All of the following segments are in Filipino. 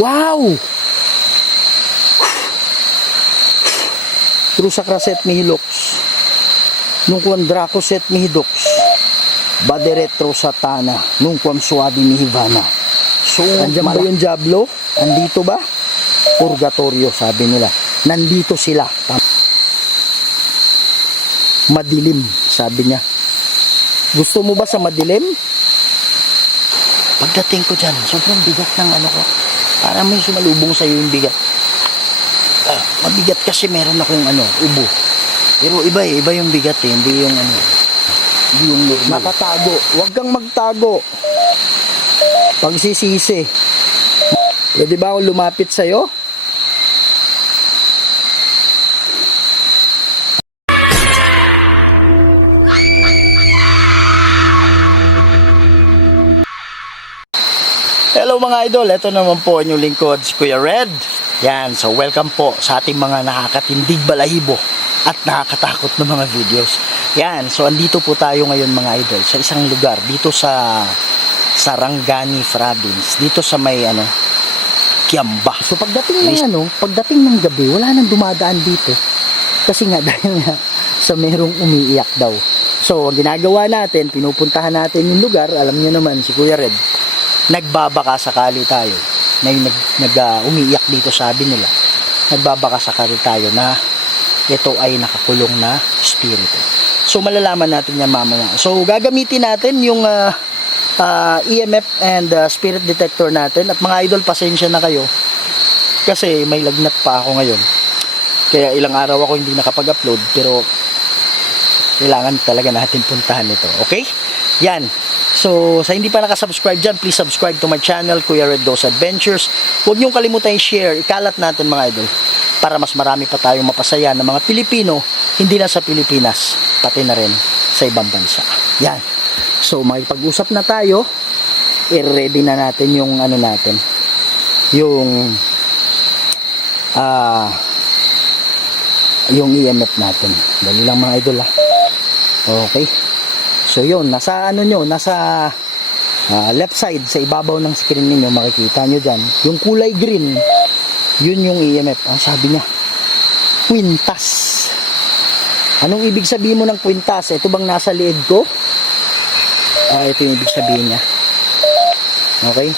Wow! True sa kraset mihilox. Nung kuwan Draco set mihidox. Baderetro satana. Nung kuwan suwabi mihivana. So, andyan ba yung Diablo? Andito ba? Purgatorio, sabi nila. Nandito sila. Madilim, sabi niya. Gusto mo ba sa madilim? Pagdating ko dyan, sobrang bigat ng ano ko. Para may sumalubong sa'yo yung bigat. Mabigat kasi meron akong ubo. Pero iba yung bigat eh. Hindi yung hindi yung normal. Nakatago. Huwag kang magtago. Pagsisisi. Pwede ba ako lumapit sa'yo? Hello mga idol, ito naman po ang inyong lingkod, si Kuya Red. Yan, so welcome po sa ating mga nakakatindig balahibo at nakakatakot na mga videos. Yan, so andito po tayo ngayon mga idol sa isang lugar dito sa Sarangani Province, dito sa may Kiamba. So pagdating ng gabi, wala nang dumadaan dito. Kasi nga dahil nga sa merong umiiyak daw. So ang ginagawa natin, pinupuntahan natin yung lugar, alam niyo naman si Kuya Red. Nagbabaka sakali tayo na yung umiiyak dito, sabi nila nagbabaka sakali tayo na ito ay nakakulong na espiritu. So malalaman natin yan mamaya. So gagamitin natin yung EMF and spirit detector natin. At mga idol, pasensya na kayo kasi may lagnat pa ako ngayon, kaya ilang araw ako hindi nakapag-upload, pero kailangan talaga natin puntahan ito. Okay? Yan. So, sa hindi pa nakasubscribe dyan, please subscribe to my channel, Kuya Red Dos Adventures. Huwag niyong kalimutan i-share, ikalat natin mga idol, para mas marami pa tayong mapasaya ng mga Pilipino, hindi lang sa Pilipinas, pati na rin sa ibang bansa. Yan. So, makipag-usap na tayo, i-ready na natin yung natin, yung EMF natin. Dali lang mga idol Okay. So yun, nasa nasa left side sa ibabaw ng screen niyo, makikita nyo dyan yung kulay green, yun yung EMF. Ang sabi niya, kwintas. Anong ibig sabihin mo ng kwintas? Ito bang nasa liig ko? Ito yung ibig sabihin niya. Okay?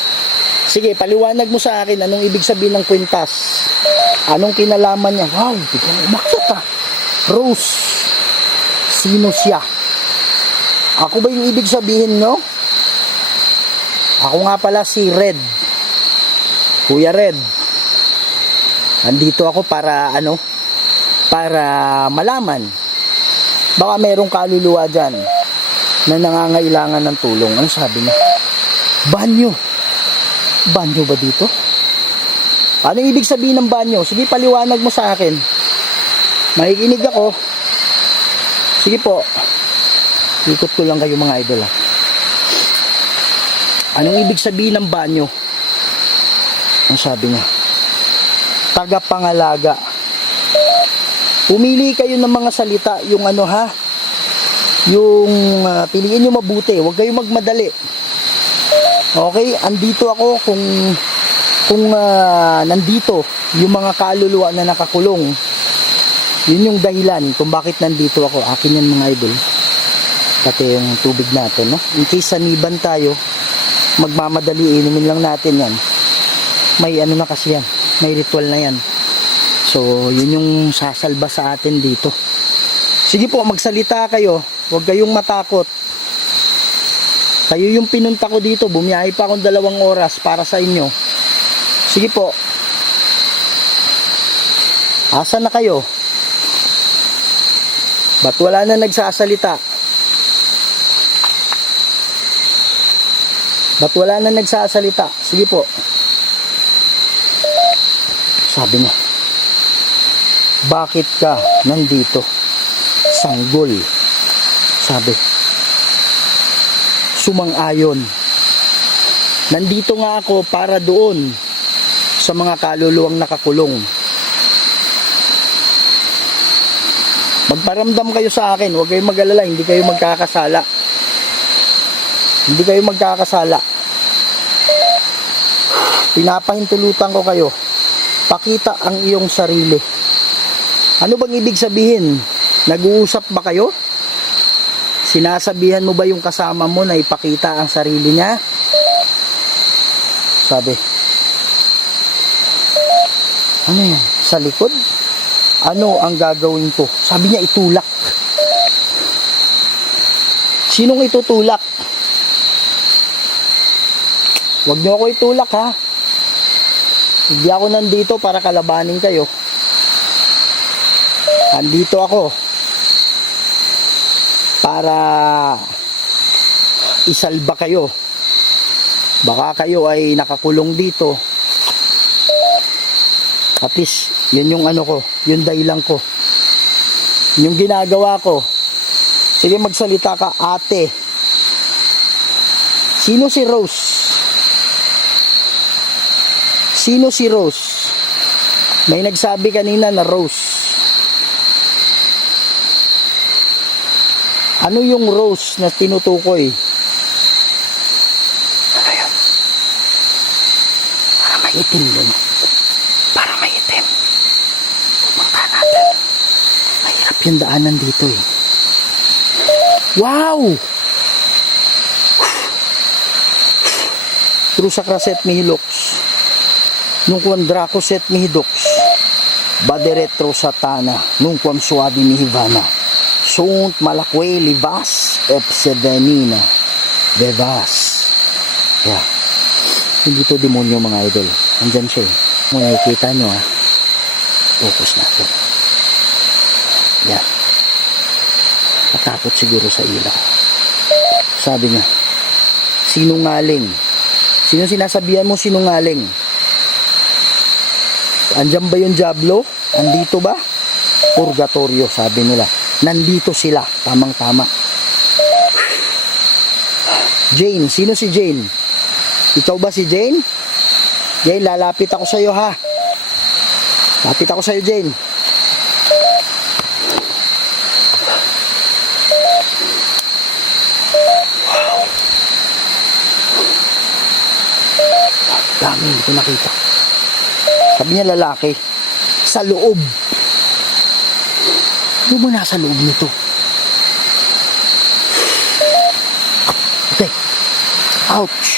Sige, paliwanag mo sa akin anong ibig sabihin ng kwintas. Anong kinalaman niya? Wow, di ko na umakyat Rose, sino siya? Ako ba yung ibig sabihin, no? Ako nga pala si Red. Kuya Red. Andito ako para para malaman. Baka merong kaluluwa dyan na nangangailangan ng tulong. Ano sabi niya? Banyo. Banyo ba dito? Ano ibig sabihin ng banyo? Sige, paliwanag mo sa akin. Makikinig ako. Sige po. Ikot ko lang kayo mga idol Anong ibig sabihin ng banyo? Ang sabi niya, tagapangalaga. Pumili kayo ng mga salita, yung yung piliin nyo mabuti, huwag kayong magmadali. Okay, andito ako kung nandito yung mga kaluluwa na nakakulong. Yun yung dahilan kung bakit nandito ako. Akin yan mga idol. Pati yung tubig natin, no? In case saniban tayo, magmamadali, inumin lang natin yan. May na kasi yan. May ritual na yan. So, yun yung sasalba sa atin dito. Sige po, magsalita kayo. Huwag kayong matakot. Kayo yung pinunta ko dito. Bumiyahe pa akong 2 oras para sa inyo. Sige po. Asan na kayo? Ba't wala na nagsasalita? Ba't wala na nagsasalita? Sige po. Sabi niya, bakit ka nandito? Sanggol. Sabi, sumang-ayon. Nandito nga ako para doon sa mga kaluluwang nakakulong. Magparamdam kayo sa akin, huwag kayong mag-alala, hindi kayo magkakasala. Hindi kayo magkakasala. Pinapahintulutan ko kayo. Pakita ang iyong sarili. Ano bang ibig sabihin? Nag-uusap ba kayo? Sinasabihan mo ba yung kasama mo na ipakita ang sarili niya? Sabi. Ano yan? Sa likod? Ano ang gagawin ko? Sabi niya itulak. Sinong itutulak? Huwag niyo ako itulak ha. Hindi ako nandito para kalabanin kayo. Andito ako para isalba kayo. Baka kayo ay nakakulong dito. At least, yun yung ano ko, yung dahilan ko. Yung ginagawa ko. Sige, magsalita ka, ate. Sino si Rose? Sino si Rose? May nagsabi kanina na Rose. Ano yung Rose na tinutukoy? Ano yun? Para maitim yun. Para maitim. Pumunta natin. Mahirap yung daanan dito eh. Wow! True sa kraset mihilox. Nung kwan dracoset mihidox. Baderetro satana. Nung kwan suadi mihivana. Sunt malakwe livas. Epsevenina. Vevas. Yeah. Hindi to demonyo mga idol. Andyan siya eh. Kung nakikita nyo ha. Focus natin. Yeah. Natakot siguro sa ilaw. Sabi niya, sinungaling. Sino sinasabihan mo sinungaling? Andyan ba yung Diablo? Andito ba? Purgatorio, sabi nila. Nandito sila. Tamang-tama. Jane. Sino si Jane? Ikaw ba si Jane? Jane, lalapit ako sa iyo ha. Lapit ako sa iyo, Jane. Dami, hindi ko nakita. Sabi niya lalaki. Sa loob. Ano ba nasa loob nito? Okay. Ouch.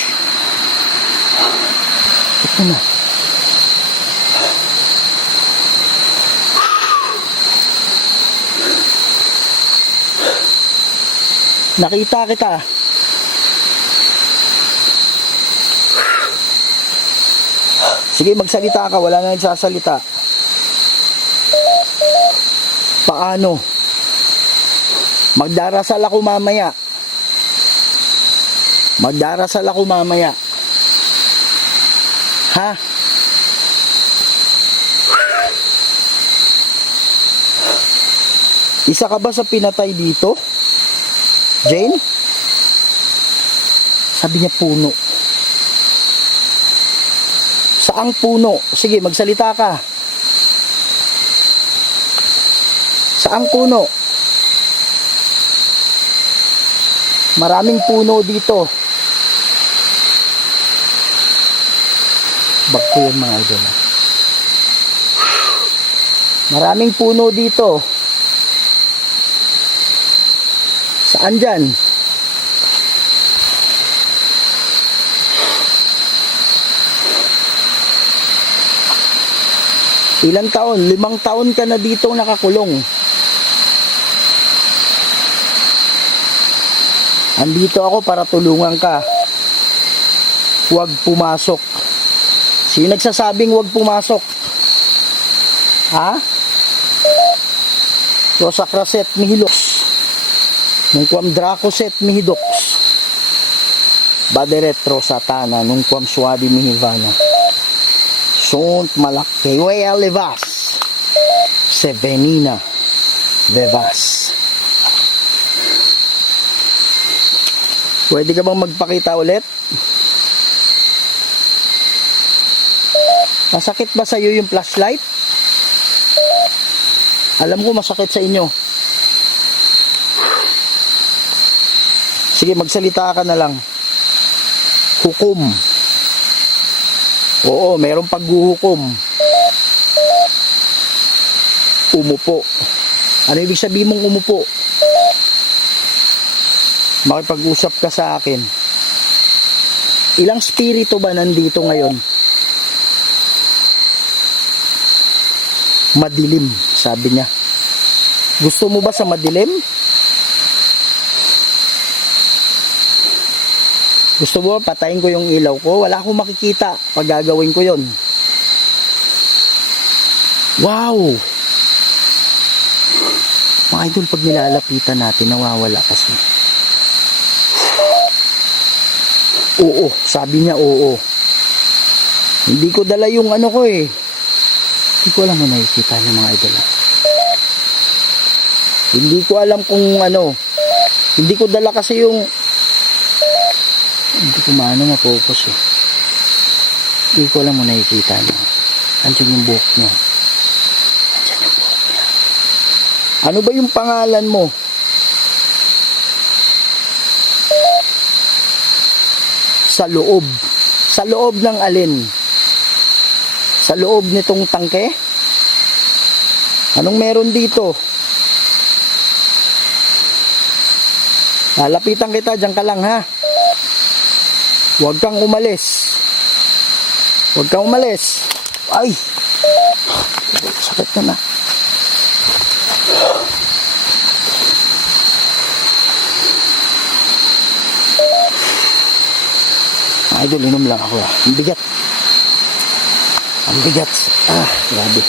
Ito na. Nakita kita. Sige, magsalita ka. Wala na nagsasalita. Paano? Magdarasal ako mamaya. Magdarasal ako mamaya. Ha? Isa ka ba sa pinatay dito? Jane? Sabi niya puno. Saang puno? Sige, magsalita ka. Saang puno? Maraming puno dito. Bag ko yun mga idol. Maraming puno dito. Saan dyan? Ilang taon? 5 taon ka na dito nakakulong. Andito ako para tulungan ka. Huwag pumasok. Sino nagsasabing huwag pumasok? Ha? Rosa kraset mihilos. Nung kwam dracoset mihidox. Baderetro satana. Nung kwam suadi mihivana. Sunt malakewea levas. Sevenina vevas. Pwede ka bang magpakita ulit? Masakit ba sa iyo yung flashlight? Alam ko masakit sa inyo. Sige, magsalita ka na lang. Hukom. Oo, mayroong paghuhukom. Umupo. Ano ibig sabihin mong umupo? Makipag-usap ka sa akin. Ilang spirito ba nandito ngayon? Madilim, sabi niya. Gusto mo ba sa madilim? Gusto mo patayin ko yung ilaw ko? Wala akong makikita pag gagawin ko yon. Wow! Mga idol, pag nilalapitan natin, nawawala kasi. Oo, sabi niya oo. Hindi ko dala yung ano ko eh. Hindi ko alam mo nakikita niyo mga idol. Hindi ko alam kung ano. Hindi ko dala kasi yung... Hindi ko maano mapokus eh. Hindi ko alam mo nakikita niyo. Andiyan yung buhok niya. Andiyan yung buhok niya. Ano ba yung pangalan mo? Sa loob. Sa loob ng alin? Sa loob nitong tangke? Anong meron dito? Lalapitan kita, dyan ka lang ha. Huwag kang umalis. Huwag kang umalis. Ay! Sakit na na. Idol, inom lang ako. Ang bigat. Ang bigat. Ah, grabe.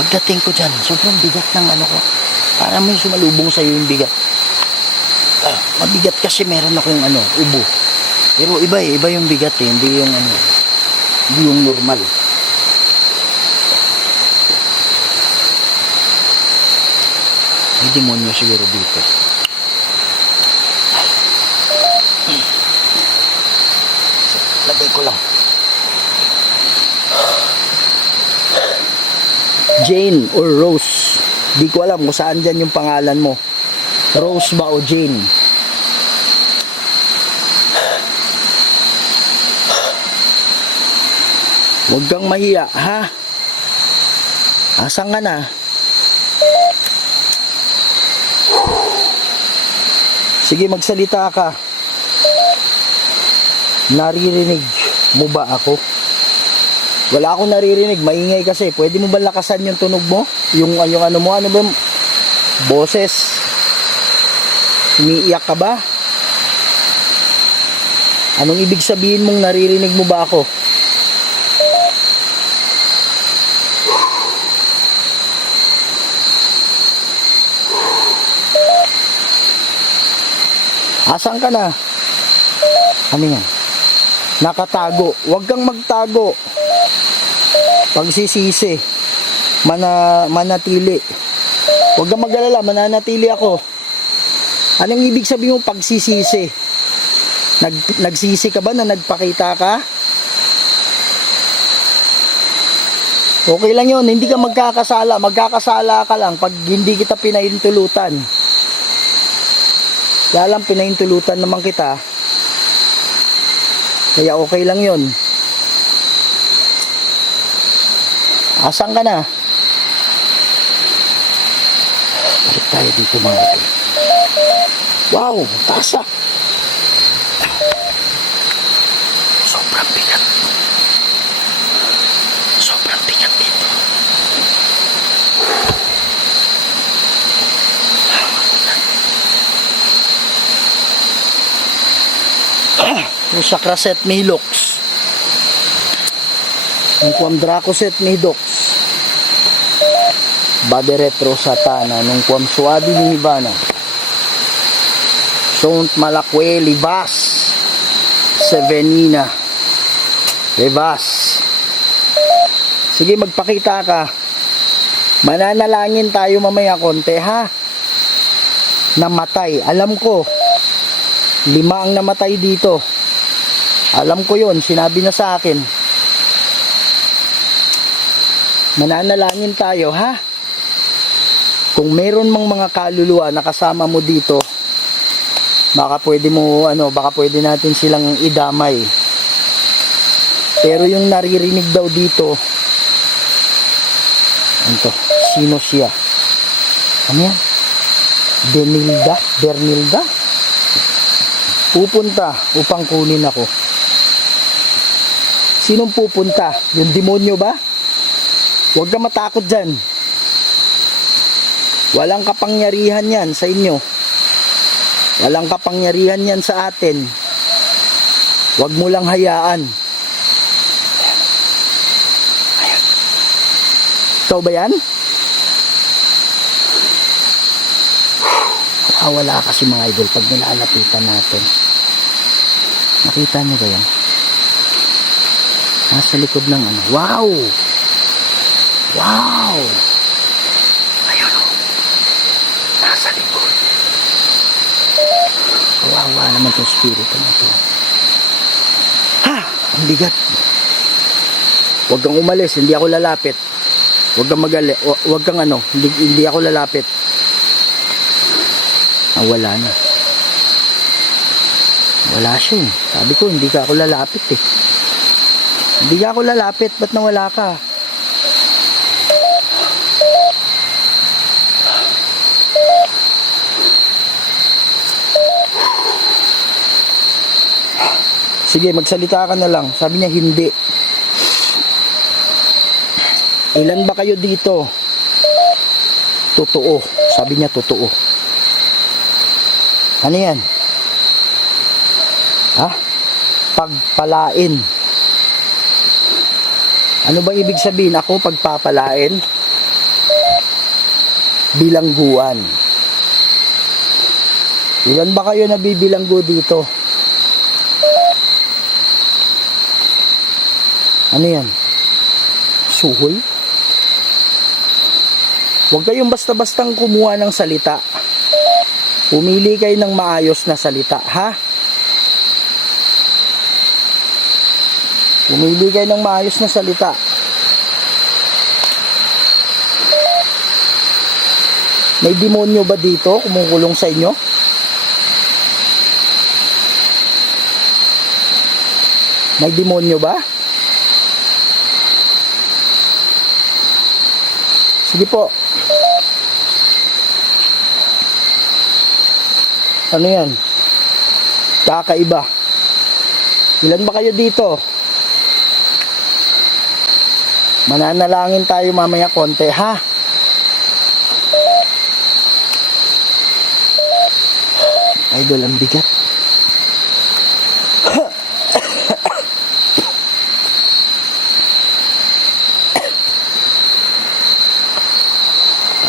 Pagdating ko dyan, sobrang bigat ng ano ko. Parang may sumalubong sa'yo yung bigat. Ah, mabigat kasi meron akong ano, ubo. Pero iba eh, iba yung bigat eh. Hindi yung ano, hindi yung normal. May demonyo siguro dito. So, lagay ko lang. Jane or Rose. Di ko alam kung saan dyan yung pangalan mo. Rose ba o Jane? Huwag kang mahiya, ha? Asan ka na? Sige, magsalita ka. Naririnig mo ba ako? Wala akong naririnig, maingay kasi. Pwede mo ba lakasan yung tunog mo? Yung ano mo, ano ba? Boses. Umiiyak ka ba? Anong ibig sabihin mong naririnig mo ba ako? Asan ka na? Ano yan? Nakatago. Huwag kang magtago. Pagsisisi. Manatili. Huwag kang mag-alala. Mananatili ako. Anong ibig sabihin mo pagsisisi? Nagsisi ka ba na nagpakita ka? Okay lang yun. Hindi ka magkakasala. Magkakasala ka lang pag hindi kita pinahintulutan. Kaya lang pinahintulutan naman kita. Kaya okay lang yun. Asan ka na? Balik tayo dito mga ito. Wow, tasa. Sobrang bigat. Sobrang bigat dito. Sa Kraset Milox. Nung kuam Dracoset Midox. Bade Retro Satana. Nung kuam Suadi Nibana. Sont Malakwe Libas. Sevenina. Libas. Sige, magpakita ka. Mananalangin tayo mamaya konti, ha? Namatay. Alam ko. 5 ang namatay dito. Alam ko yun, sinabi na sa akin. Mananalangin tayo, ha? Kung meron mang mga kaluluwa na kasama mo dito, Baka pwede natin silang idamay. Pero yung naririnig daw dito, ano to? Sino siya? Ano yan? Bernilda? Pupunta upang kunin ako. Sinong pupunta? Yung demonyo ba? Huwag ka matakot dyan. Walang kapangyarihan yan sa inyo. Walang kapangyarihan yan sa atin. Huwag mo lang hayaan. Ayan. Ikaw ba yan? Wala kasi mga idol pag nilalapitan natin. Nakita niyo ba yan? Nasa likod ng ano. Wow! Wow! Ayun o. Nasa likod. Kawawa naman itong spirito na ito. Ha! Ang bigat. Huwag kang umalis. Hindi ako lalapit. Huwag kang huwag kang hindi ako lalapit. Wala na. Wala siya eh. Sabi ko, hindi ka ako lalapit eh. Hindi ka ako lalapit. Ba't nawala ka? Sige, magsalita ka na lang. Sabi niya, hindi. Ilan ba kayo dito? Totoo. Sabi niya, totoo. Ano yan? Ha? Pagpalain. Ano ba ibig sabihin? Ako pagpapalain? Bilangguan. Ilan ba kayo nabibilanggo dito? Ano yan? Suhol? Huwag kayong basta-bastang kumuha ng salita. Pumili kayo ng maayos na salita, ha? Pumili kayo ng maayos na salita. May demonyo ba dito kumukulong sa inyo? May demonyo ba? Sige po. Ano yan? Kakaiba. Ilan ba kayo dito? Mananalangin tayo mamaya konti, ha? Idol, ang bigat.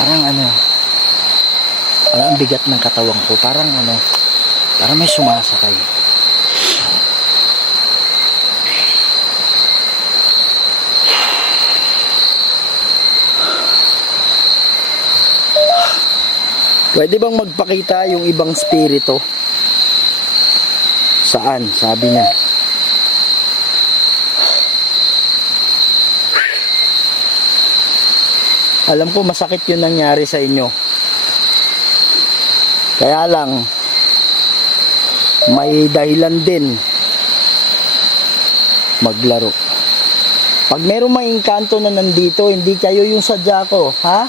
Parang parang ang bigat ng katawan ko. Parang parang may sumasakay. Pwede bang magpakita yung ibang spirito? Saan? Sabi niya. Alam ko masakit yung nangyari sa inyo. Kaya lang, may dahilan din maglaro. Pag merong may engkanto na nandito, hindi kayo yung sadya ko, ha?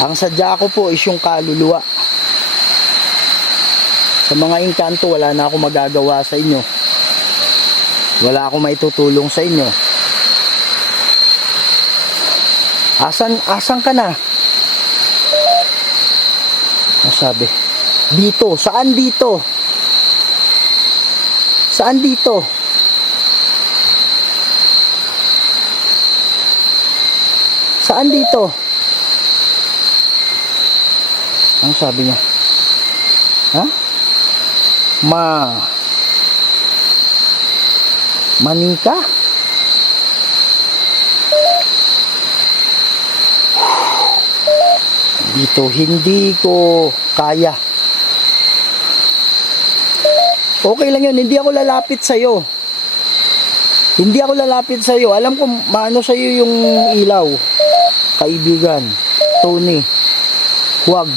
Ang sadya ko po is yung kaluluwa. Sa mga engkanto, wala na ako magagawa sa inyo. Wala akong maitutulong sa inyo. Asan ka na? Sabi, dito. Saan dito? Saan dito? Saan dito? Ang sabi niya? Ha? Manika? Dito, hindi ko kaya. Okay lang yun, hindi ako lalapit sa'yo. Hindi ako lalapit sa'yo. Alam ko, maano sa'yo yung ilaw. Kaibigan, Tony, huwag.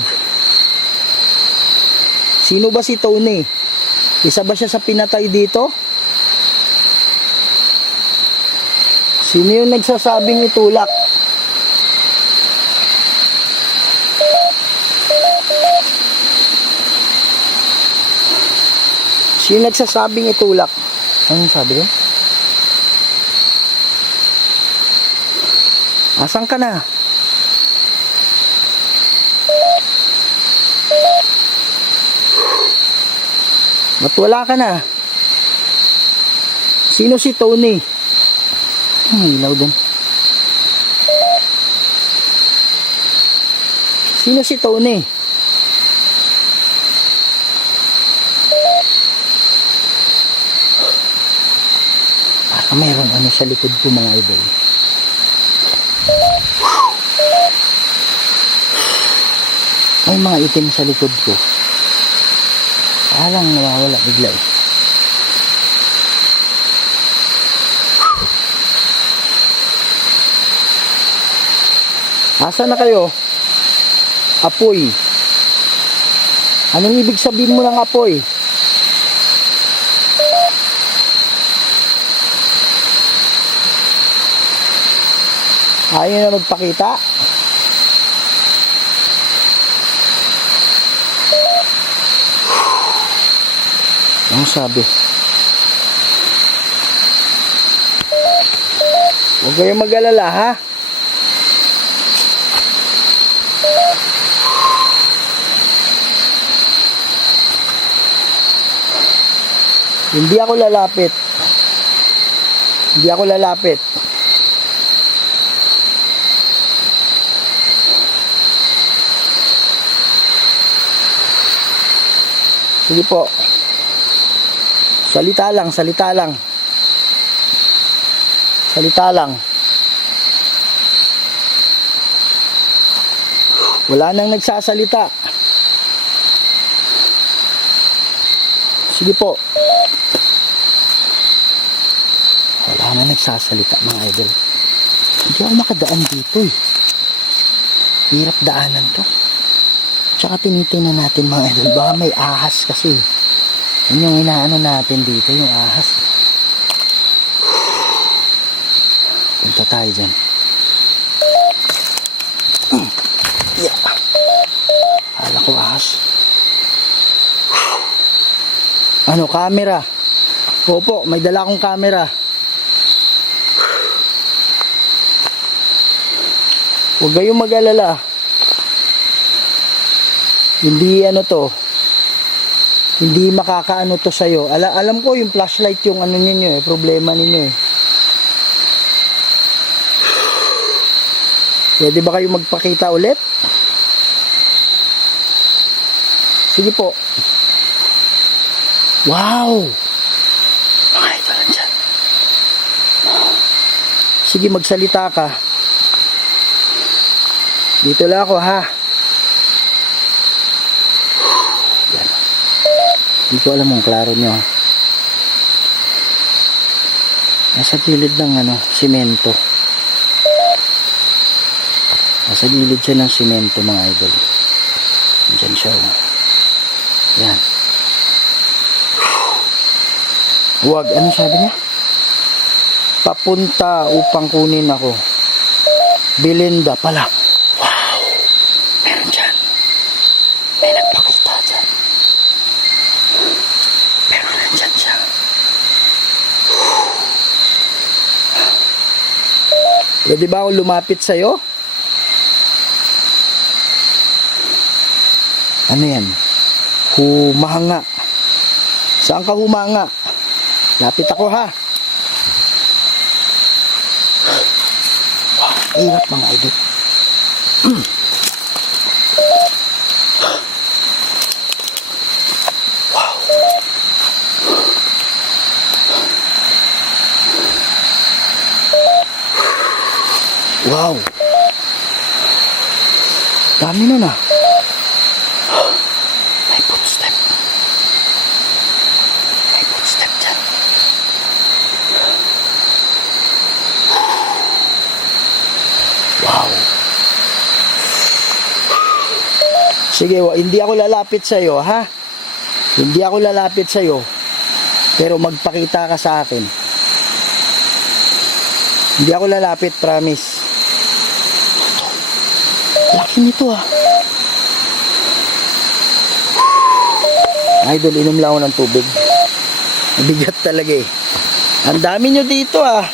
Sino ba si Tony? Isa ba siya sa pinatay dito? Sino yung nagsasabing itulak? Sino nagsasabing itulak? Anong sabi ko? Asan ka na? Ba't wala ka na? Sino si Tony? Ilaw din. Sino si Tony? Parang mayroong ano sa likod ko mga idol. May mga itim sa likod ko. Parang nawawala bigla eh. Asa na kayo? Apoy. Anong ibig sabihin mo ng apoy? Ayaw na magpakita? Ang sabi? Huwag kayong mag-alala ha? Hindi ako lalapit. Hindi ako lalapit. Sige po. Salita lang, salita lang. Salita lang. Wala nang nagsasalita. Sige po. Wala na nagsasalita mga idol. Hindi ako makadaan dito eh. Hirap daanan to. Tsaka tinitingnan natin mga idol. Baka may ahas kasi. Yun yung inaano natin dito. Yung ahas. Punta tayo dyan. Yeah. Hala ko ahas. Ano, camera. Opo, may dala akong camera. Huwag kayong mag-alala. Hindi ano to. Hindi makakaano to sa'yo. Alam ko yung flashlight yung ano ninyo eh. Problema ninyo eh. Pwede ba kayo magpakita ulit? Sige po. Wow! Mga ito nandyan. Sige, magsalita ka. Dito lang ako ha. Yan. Hindi ko alam kung klaro nyo ha. Nasa gilid ng ano, simento. Nasa gilid siya ng simento mga idol. Diyan siya. Yan. Huwag, ano sabi niya? Papunta upang kunin ako. Belinda pala. Wow. Meron dyan. May nagpakita dyan. Pero nandyan siya. Pwede ba ako lumapit sa'yo? Ano yan? Humanga. Saan ka humanga? Lapit ako ha. Wow, hirap mga idol. Wow. Wow. Dami nun ah. May footstep. May footstep dyan. Wow. Sige, hindi ako lalapit sa'yo, ha? Hindi ako lalapit sa'yo, pero magpakita ka sa akin. Hindi ako lalapit, promise. Laki nito ah. Idol, inom lang ako ng tubig. Mabigat talaga eh. Ang dami nyo dito ah.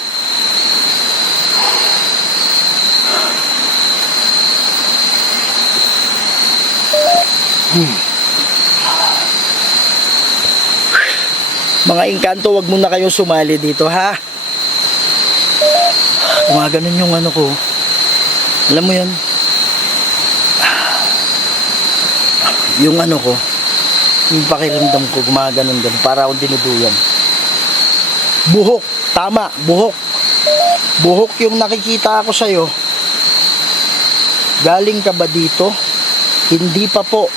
Mga engkanto, wag mo na kayong sumali dito ha. Gumaganon yung ano ko. Alam mo yun? Yung ano ko, yung pakiramdam ko, gumaganon ganun. Para akong dinuduyan. Buhok. Tama, buhok. Buhok yung nakikita ako sa'yo. Galing ka ba dito? Hindi pa po.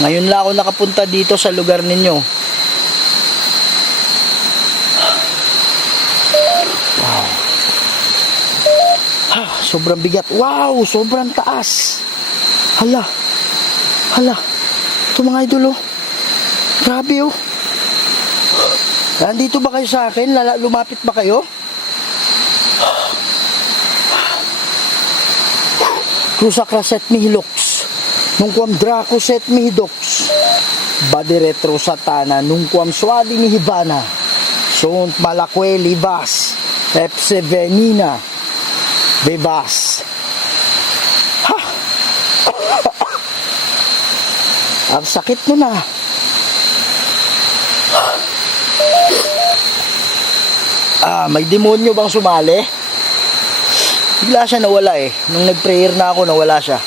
Ngayon lang ako nakapunta dito sa lugar ninyo. Wow. Sobrang bigat. Wow, sobrang taas. Hala. Hala. Ito mga idol oh. Grabe oh. Nandito ba kayo sa akin? Lumapit ba kayo? Cruza kraset mihilux. Nungkwam draco set mihidox. Badi retro satana. Nungkwam swadi mihibana. Sunt malakwe libas. Epse venina. Bebas. Ha! Ang sakit nun ah. May demonyo bang sumali? Bigla siya nawala eh. Nung nag-prayer na ako, nawala siya.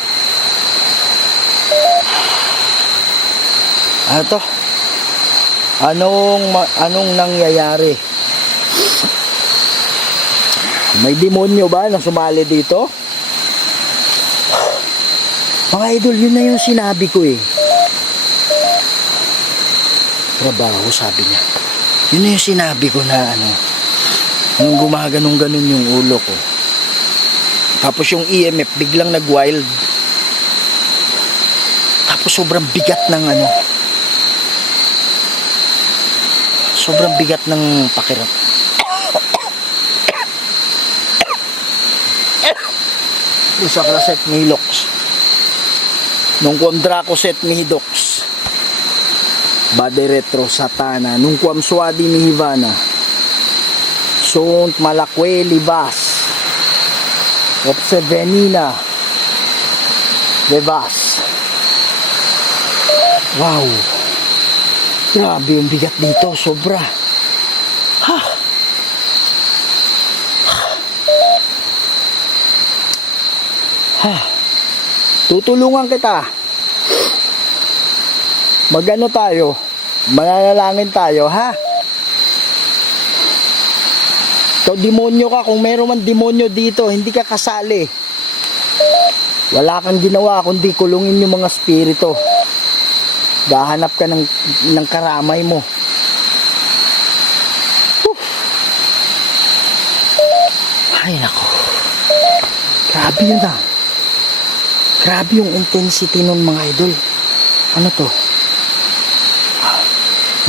Ano to? Anong nangyayari? May demonyo ba na sumali dito? Mga idol, yun na yung sinabi ko eh. Trabaho, sabi niya. Yun na yung sinabi ko na ano, nung gumaganong-ganon yung ulo ko. Tapos yung EMF biglang nag-wild. Tapos sobrang bigat ng ano. Sobrang bigat ng pakiram. Isa kraset mihilox. Nung kondrako set mihidox. Bade retro satana. Nung kwam swadi mihivana. Sunt malakwe libas. Observenina. Bebas. Wow. Grabe yung bigat dito. Sobra. Ha. Ha. Tutulungan kita. Magano tayo? Mananalangin tayo, ha? Ikaw demonyo ka. Kung meron man demonyo dito, hindi ka kasali. Wala kang ginawa kundi kulungin yung mga spirito. Gahanap ka ng karamay mo. Ay nako. Grabe yun ah. Grabe yung intensity nun mga idol. Ano to?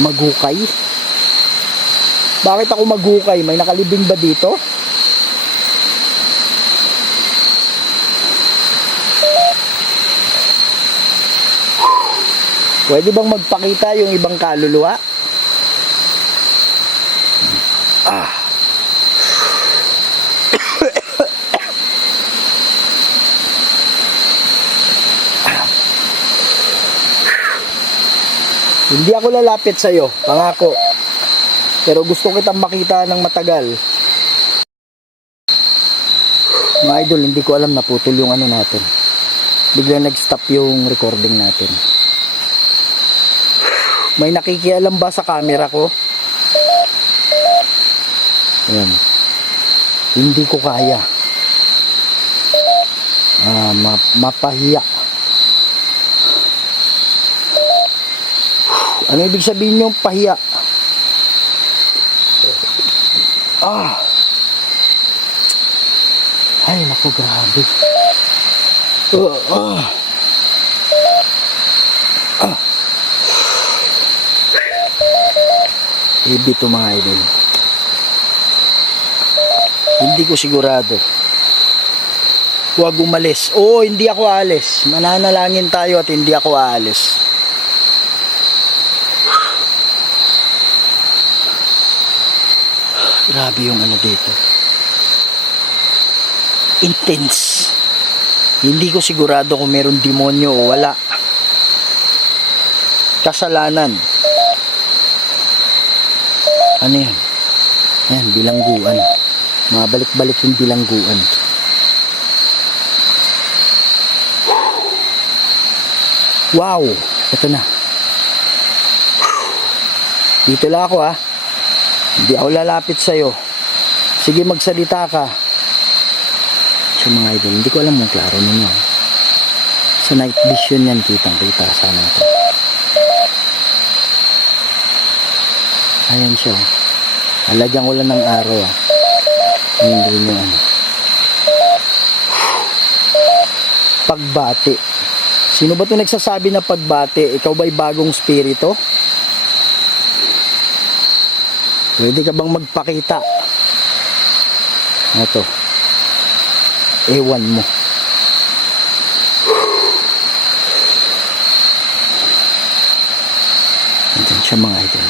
Maghukay? Bakit ako maghukay? May nakalibing ba dito? Pwede bang magpakita yung ibang kaluluwa? Hindi ako lalapit sa'yo, pangako. Pero gusto kitang makita ng matagal. Mga idol, hindi ko alam, naputol yung ano natin. Bigla nag-stop yung recording natin. May nakikialam ba sa camera ko? Ayan. Hindi ko kaya. Mapahiya. Ano ibig sabihin yung pahiya? Ay, naku, grabe. Heavy to mga idol. Hindi ko sigurado. Huwag umalis. Oo, hindi ako aalis. Mananalangin tayo at hindi ako aalis. Grabe yung ano dito. Intense. Hindi ko sigurado kung meron demonyo o wala. Kasalanan. Ano yan? Yan, bilangguan. Mabalik-balik yung bilangguan. Wow! Ito na. Dito lang ako ha. Hindi ako lalapit sa'yo. Sige, magsalita ka. Sa mga idol, hindi ko alam kung klaro ninyo. Sa night vision yan, kitang-kita sana ito. Ayan siya. Alagyan ko lang ng araw ha. Hindi nyo ano. Pagbati. Sino ba ito nagsasabi na pagbati? Ikaw ba'y bagong spirito? Pwede ka bang magpakita? Ito. Ewan mo. Andiyan siya mga idol.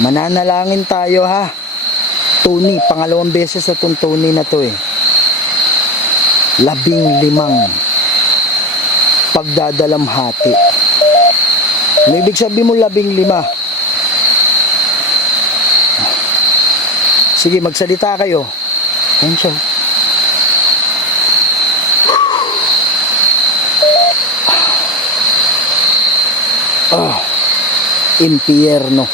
Mananalangin tayo ha. Tony, pangalawang beses na itong Tony na to eh. 15 pagdadalamhati. Ano ibig sabihin mo 15? Sige, magsalita kayo. Ayan siya. Impyerno.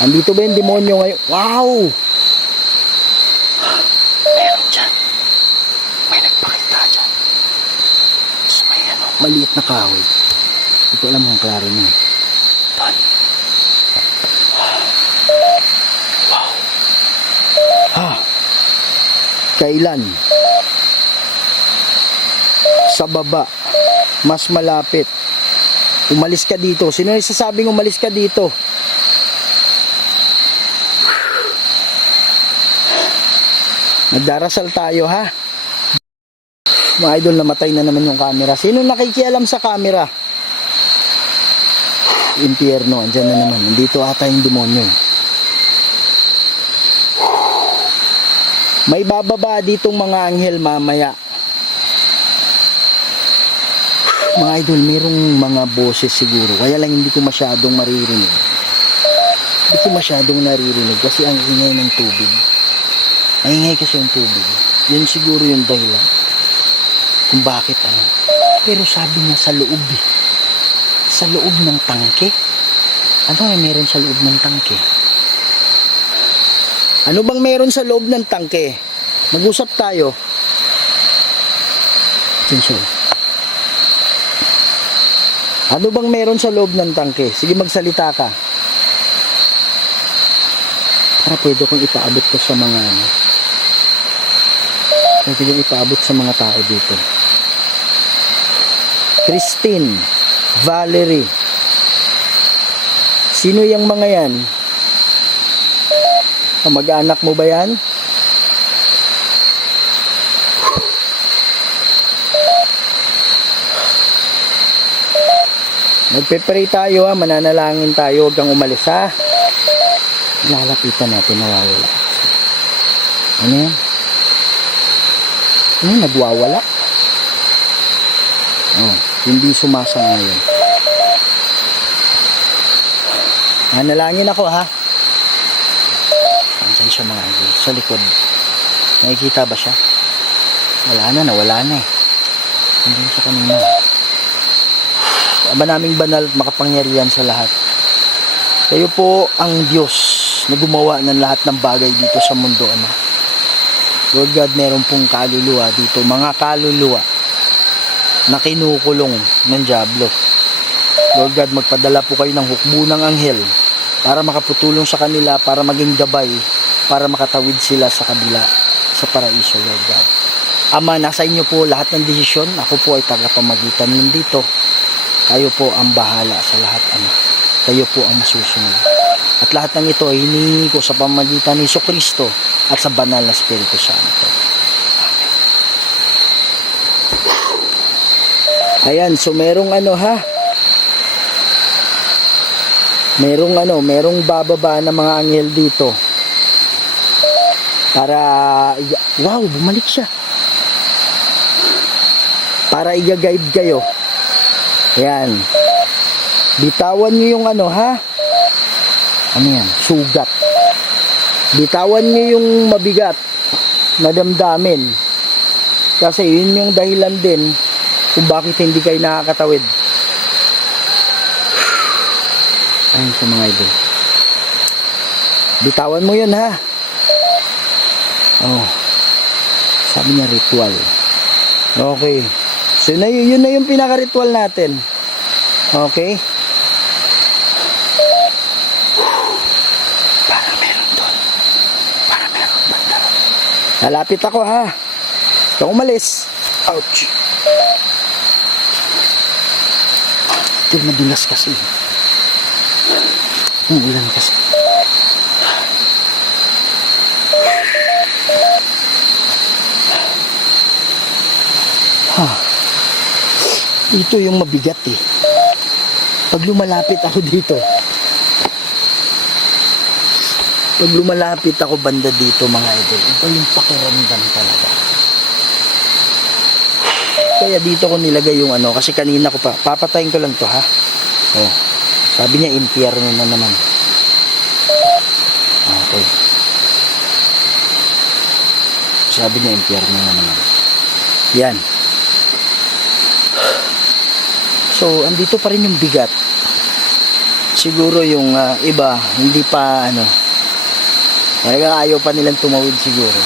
Andito ba yung demonyo ngayon? Wow! Meron dyan. May nagpakita dyan. Tapos may ano, maliit na kahoy. Hindi ko alam kung klaro niya. Doon. Wow. Kailan? Sa baba. Mas malapit. Umalis ka dito. Sino yung sasabing umalis ka dito? Nagdarasal tayo ha. Mga idol, namatay na naman yung camera. Sino nakikialam sa camera? Impyerno, andyan na naman. Nandito ata yung demonyo. May bababa ditong mga anghel mamaya. Mga idol, mayroong mga boses siguro. Kaya lang hindi ko masyadong maririnig. Hindi ko masyadong naririnig kasi ang ingay ng tubig. Maingay kasi yung tubig. Yun siguro yung dahilan kung bakit ano. Pero sabi niya sa loob eh. Sa loob ng tangke. Ano ay meron sa loob ng tangke? Ano bang meron sa loob ng tangke? Mag-usap tayo. Attention. Ano bang meron sa loob ng tangke? Sige, magsalita ka. Para pwede kong ipaabot ko sa mga ano. Pwede kong ipaabot sa mga tao dito. Christine, Valerie. Sino yung mga yan? Mag-anak mo ba yan? Magpe-pray tayo ha, mananalangin tayo, huwag kang umalis ha. Lalapitan natin, nawawala. Ano yan? Ano, nagwawala? Oh, hindi sumasangayon. Manalangin ako ha. Saan siya mga idol? Sa likod. Nakikita ba siya? Wala na, nawala na eh. Hindi siya kanina. Ama naming banal at makapangyarihan sa lahat. Kayo po ang Diyos na gumawa ng lahat ng bagay dito sa mundo, Ama. Lord God, meron pong kaluluwa dito, mga kaluluwa na kinukulong ng dyablo. Lord God, magpadala po kayo ng hukbo ng anghel para makaputulong sa kanila, para maging gabay, para makatawid sila sa kabila, sa paraiso, Lord God. Ama, nasa inyo po lahat ng desisyon. Ako po ay tagapamagitan nandito. Kayo po ang bahala sa lahat, Ama. kayo po ang masusunod. At lahat ng ito ay hinihingi ko sa pamamagitan ni Jesucristo at sa banal na Espiritu Santo. Ayan, so merong merong bababa na mga anghel dito. Para, wow, bumalik siya. Para i-guide kayo. Ayan. Bitawan nyo yung ano yan, sugat. Bitawan nyo yung mabigat na damdamin. Kasi yun yung dahilan din kung bakit hindi kayo nakakatawid. Ayun sa mga idol. Bitawan mo yun Oh. Sabi niya ritual. Okay. So yun na yung pinaka-ritual natin. Okay. Para meron doon. Para meron banda. Lalapit ako Ikaw umalis. Ouch. Ito madulas kasi. Ulan kasi. Ito yung mabigat Pag lumalapit ako dito. Pag lumalapit ako banda dito mga idol. Ito yung pakiramdam talaga. Kaya dito ko nilagay yung kasi kanina ko pa. Papatayin ko lang to Oh. Sabi niya impyerno na naman. Okay. Sabi niya impyerno na naman. Yan. So, andito pa rin yung bigat. Siguro yung iba, hindi pa talagang ayaw pa nilang tumawid siguro.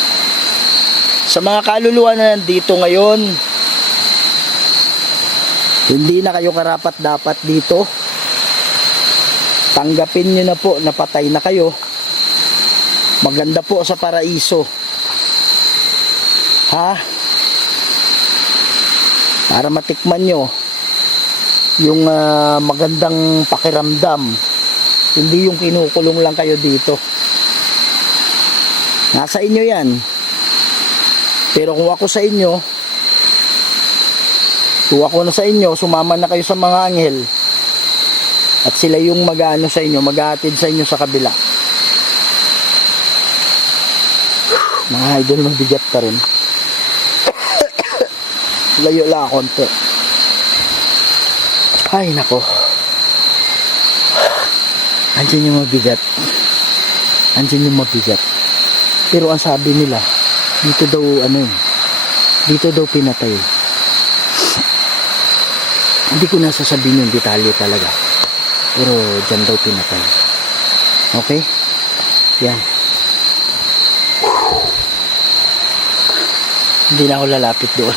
Sa mga kaluluwa na nandito ngayon, hindi na kayo karapat dapat dito. Tanggapin nyo na po, napatay na kayo. Maganda po sa paraiso. Para matikman nyo yung magandang pakiramdam. Hindi yung kinukulong lang kayo dito. Nasa inyo yan. Pero kung ako sa inyo, sumama na kayo sa mga anghel at sila yung mag-ano sa inyo, mag-aatid sa inyo sa kabila. Mga idol, mabigat pa rin. Layo lang konti. Ay nako. Andiyan yung mabigat. Pero ang sabi nila, dito daw pinatay. Hindi ko nasasabihin yung detalye talaga. Pero dyan daw pinatay. Okay? Yan. Hindi na ako lalapit doon.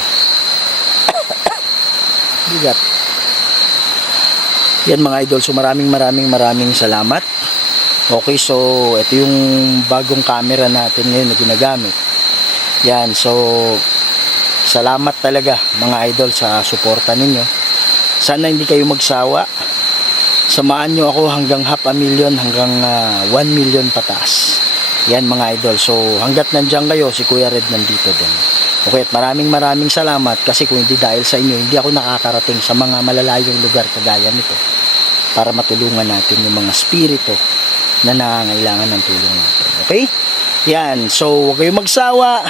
Bigat. Yan mga idol, so maraming salamat. Okay, so ito yung bagong camera natin ngayon na ginagamit. Yan, so salamat talaga mga idol sa suporta ninyo. Sana hindi kayo magsawa. Samahan nyo ako hanggang 500,000 hanggang 1 million pataas. Yan mga idol, so hanggat nandyan kayo, si Kuya Red nandito din. Okay, at maraming salamat kasi kung hindi dahil sa inyo, hindi ako nakakarating sa mga malalayong lugar kagaya nito para matulungan natin yung mga spirito na nangangailangan ng tulong natin. Okay? Yan. So, huwag kayong magsawa.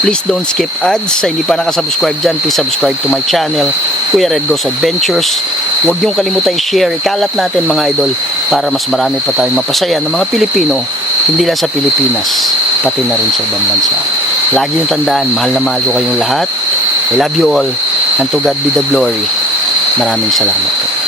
Please don't skip ads. Sa hindi pa nakasubscribe dyan, please subscribe to my channel, Kuya Red Goes Adventures. Huwag niyong kalimutan i-share. Ikalat natin mga idol para mas marami pa tayong mapasaya ng mga Pilipino, hindi lang sa Pilipinas, pati na rin sa ibang bansa. Lagi niyong tandaan, mahal na mahal ko kayong lahat. I love you all. And to God be the glory. Maraming salamat po.